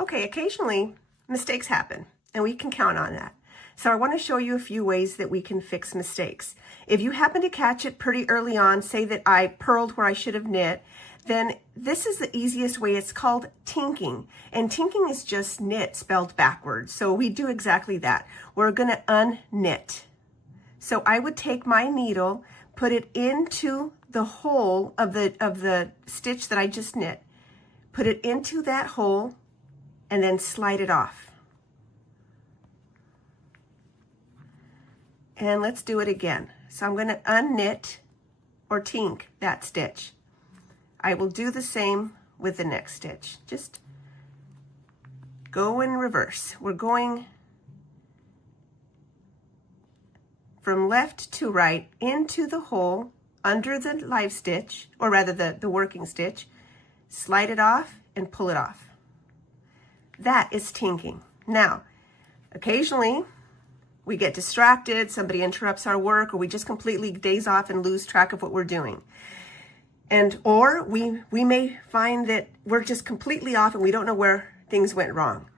Okay, occasionally mistakes happen, and we can count on that. So I want to show you a few ways that we can fix mistakes. If you happen to catch it pretty early on, say that I purled where I should have knit, then this is the easiest way. It's called tinking. And tinking is just knit spelled backwards. So we do exactly that. We're going to unknit. So I would take my needle, put it into the hole of the stitch that I just knit, put it into that hole, and then slide it off. And let's do it again. So I'm going to unknit or tink that stitch. I will do the same with the next stitch. Just go in reverse. We're going from left to right into the hole under the live stitch, or rather the working stitch, slide it off and pull it off. That is tinking. Now, occasionally we get distracted, somebody interrupts our work, or we just completely daze off and lose track of what we're doing. Or we may find that we're just completely off and we don't know where things went wrong.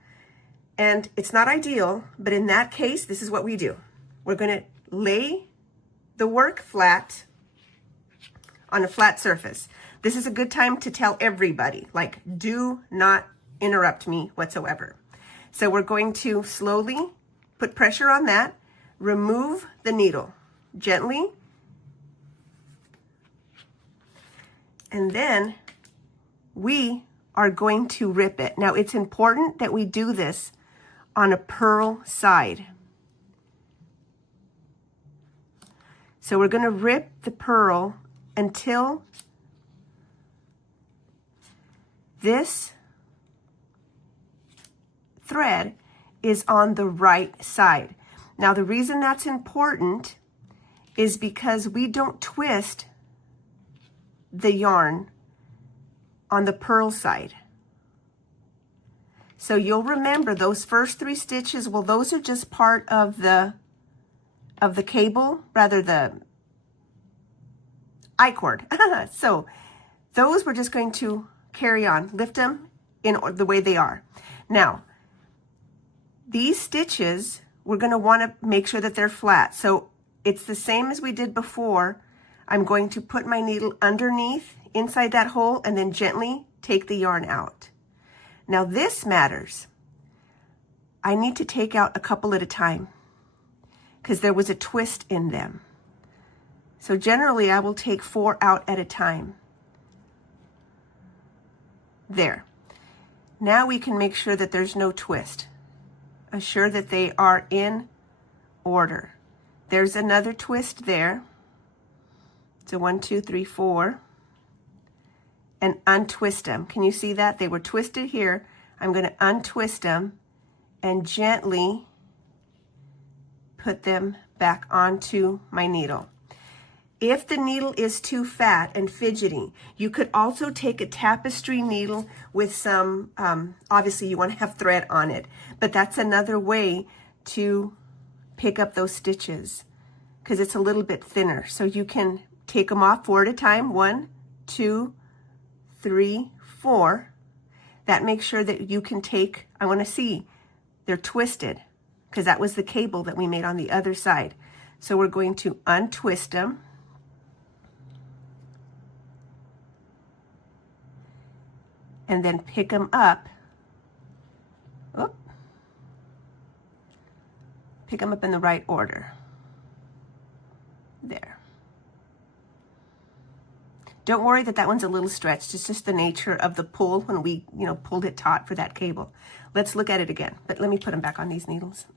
And it's not ideal, but in that case, this is what we do. We're going to lay the work flat on a flat surface. This is a good time to tell everybody, like, do not interrupt me whatsoever. So we're going to slowly put pressure on that, remove the needle gently, and then we are going to rip it. Now it's important that we do this on a purl side. So we're going to rip the purl until this thread is on the right side. Now the reason that's important is because we don't twist the yarn on the purl side. So you'll remember those first 3 stitches, well, those are just part of the cable, rather the I-cord. So those we're just going to carry on, lift them in the way they are. Now, these stitches, we're going to want to make sure that they're flat. So it's the same as we did before. I'm going to put my needle underneath, inside that hole, and then gently take the yarn out. Now this matters. I need to take out a couple at a time because there was a twist in them. So generally I will take 4 out at a time. There. Now we can make sure that there's no twist. Assure that they are in order. There's another twist there. So 1, 2, 3, 4. And untwist them. Can you see that? They were twisted here. I'm going to untwist them and gently put them back onto my needle. If the needle is too fat and fidgety, you could also take a tapestry needle with some, obviously you want to have thread on it, but that's another way to pick up those stitches because it's a little bit thinner. So you can take them off 4 at a time, 1, 2, 3, 4. That makes sure that you can take, I want to see, they're twisted because that was the cable that we made on the other side. So we're going to untwist them. And then pick them up. Oop. Pick them up in the right order. There. Don't worry that that one's a little stretched. It's just the nature of the pull when we, pulled it taut for that cable. Let's look at it again, but let me put them back on these needles.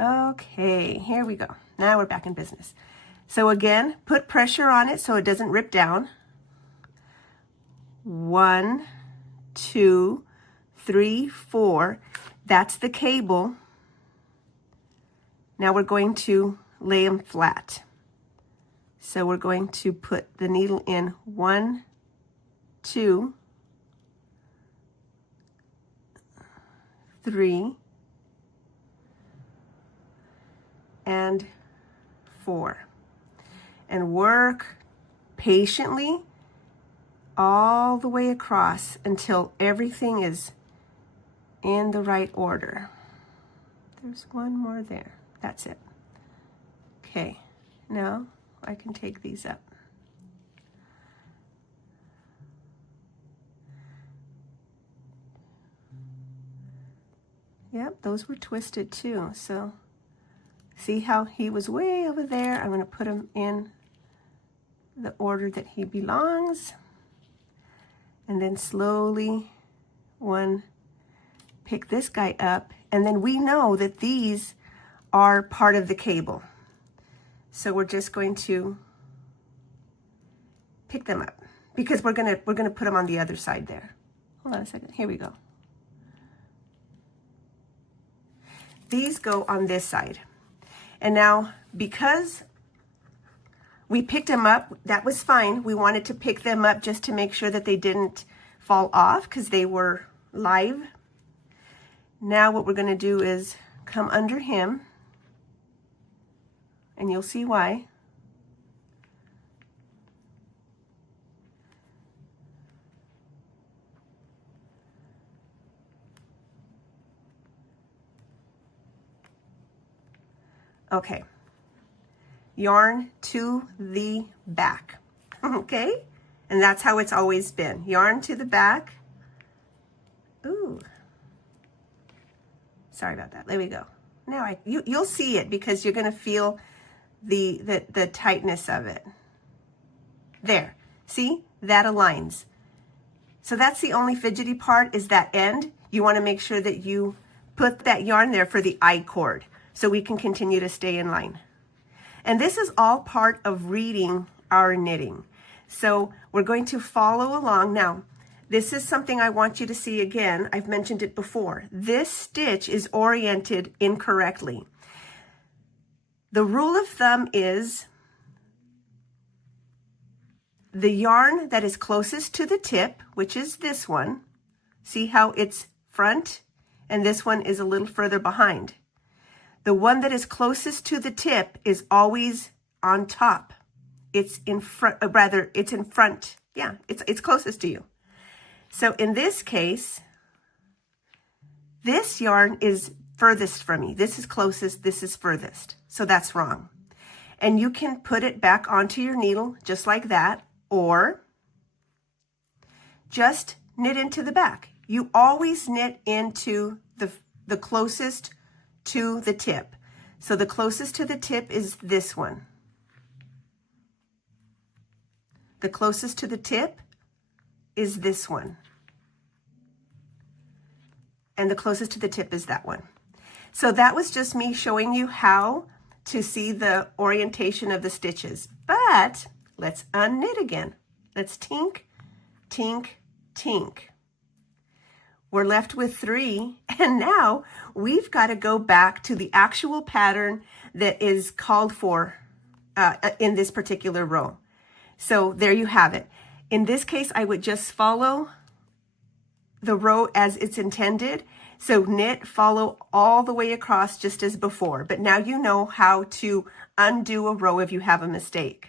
Okay, here we go. Now we're back in business. So again, put pressure on it so it doesn't rip down. 1, 2, 3, 4. That's the cable. Now we're going to lay them flat. So we're going to put the needle in 1, 2, 3, and 4. And work patiently all the way across until everything is in the right order. There's one more there. That's it. Okay, now I can take these up. Yep, those were twisted too. So see how he was way over there? I'm going to put him in the order that he belongs. And then slowly pick this guy up. And then we know that these are part of the cable. So we're just going to pick them up because we're gonna put them on the other side there. Hold on a second. Here we go. These go on this side. And now, because we picked them up, that was fine. We wanted to pick them up just to make sure that they didn't fall off because they were live. Now what we're going to do is come under him, and you'll see why. Okay, yarn to the back, okay? And that's how it's always been. Yarn to the back. Ooh, sorry about that. There we go. Now you'll see it because you're gonna feel the tightness of it. There, see, that aligns. So that's the only fidgety part is that end. You wanna make sure that you put that yarn there for the I cord, so we can continue to stay in line. And this is all part of reading our knitting. So we're going to follow along. Now, this is something I want you to see again. I've mentioned it before. This stitch is oriented incorrectly. The rule of thumb is the yarn that is closest to the tip, which is this one. See how it's front and this one is a little further behind. The one that is closest to the tip is always on top. It's in front, it's in front. Yeah, it's closest to you. So in this case, this yarn is furthest from me. This is closest, this is furthest. So that's wrong. And you can put it back onto your needle just like that, or just knit into the back. You always knit into the closest to the tip. So the closest to the tip is this one. The closest to the tip is this one. And the closest to the tip is that one. So that was just me showing you how to see the orientation of the stitches. But let's unknit again. Let's tink, tink, tink. We're left with 3, and now we've got to go back to the actual pattern that is called for in this particular row. So there you have it. In this case, I would just follow the row as it's intended. So knit, follow all the way across just as before. But now you know how to undo a row if you have a mistake.